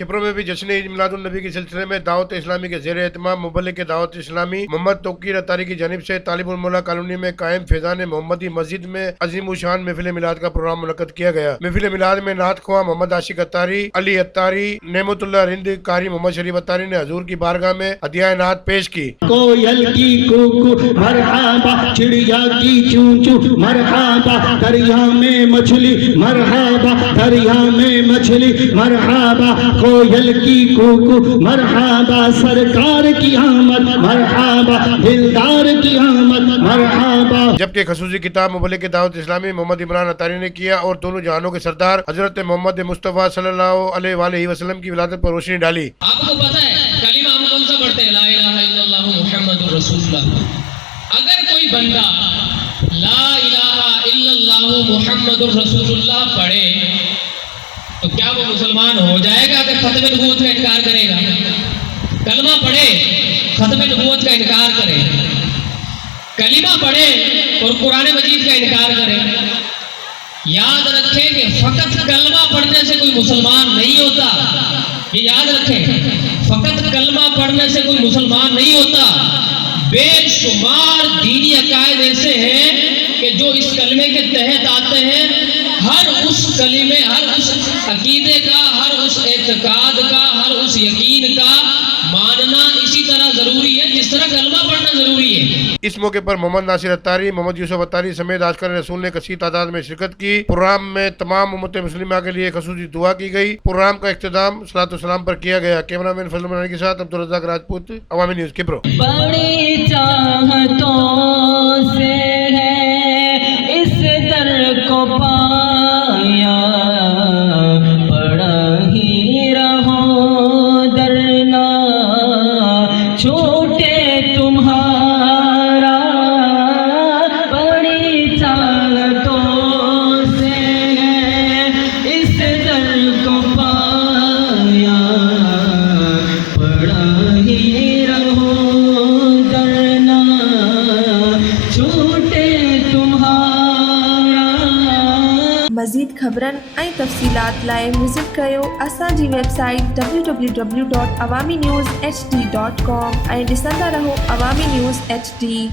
छिपरो में भी जश्न ईद मिलादुन नबी के सिलसिले में दावत इस्लामी के ज़ेर एहतमाम मुबल्लिग दावत इस्लामी मोहम्मद तौकीर अतारी की जानिब से तालिबुल मौला कॉलोनी में कायम फैजान मोहम्मदी मस्जिद में अजीम शान महफिल मिलाद का प्रोग्राम मुनक्कद किया गया। महफिल मिलाद में नात ख्वाह मोहम्मद आशिक अतारी, अली अतारी, नेमतुल्लाह रिंद, कारी मोहम्मद शरीफ अतारी ने हजूर की बारगाह में हदिया नात पेश की। कोयल की कूकू मरहबा, चिड़िया की चूं चूं मरहबा, दरिया में मछली मरहबा, दरिया में मछली मरहबा, कोयल की कूकू मरहबा, सरकार की आमद मरहबा, दिलदार की आमद मरहबा। जबकि खसूसी किताब मुबल्लिग दावत इस्लामी मोहम्मद इमरान अतारी ने किया और दोनों जहानों के सरदार हजरत मोहम्मद मुस्तफ़ा सल्लल्लाहु अलैहि वसल्लम की विलादत पर रोशनी डाली। आपको पता है कलीमा हम कौन सा पढ़ते हैं? ला इलाहा इल्लल्लाह मुहम्मदुर रसूलुल्लाह। अगर कोई बंदा ला इलाहा इल्लल्लाह मुहम्मदुर रसूलुल्लाह पढ़े तो क्या वो मुसलमान हो जाएगा कि खत्म नबूवत का इनकार करेगा? कलमा पढ़े खत्म नबूवत का इनकार करे, कलीमा पढ़े और कुरान मजीद का इनकार करे। याद रखें कि फकत कलमा पढ़ने से कोई मुसलमान नहीं होता। ये याद रखें, फकत कलमा पढ़ने से कोई मुसलमान नहीं होता। बेशुमार दीनी अकायद ऐसे हैं कि जो इस कलमे के तहत आते हैं। हर उस कलीमे, हर उस अकीदे का, हर उस एतकाद का, हर उस यकीन का मानना इसी तरह जरूरी है जिस तरह कलमा पढ़ना जरूरी है। इस मौके पर मोहम्मद नासिर अत्तारी, मोहम्मद यूसुफ अत्तारी समेत आस्कर रसूल ने कसीर तादाद में शिरकत की। प्रोग्राम में तमाम उम्मत मुस्लिमा के लिए खसूसी दुआ की गई। प्रोग्राम का इख्तिताम सलातो सलाम पर किया गया। कैमरामैन फजल मनानी के साथ अब्दुल रज़ाक राजपूत, अवामी न्यूज़ किप्रो। बड़ी चाहतों से है इस दर को पाया, पड़ा ही रहो दरना छूटे तुम्हारा। बड़ी चाहतों से है इस दर को पाया, पड़ा ही रहो दरना छूटे तुम्हारा। मज़ीद ख़बरनि ऐं तफ़सीलात लाइ विज़िट कयो असांजी वेबसाइट www.awamiNewsHD.com ऐं ॾिसंदा रहो अवामी न्यूज़ HD।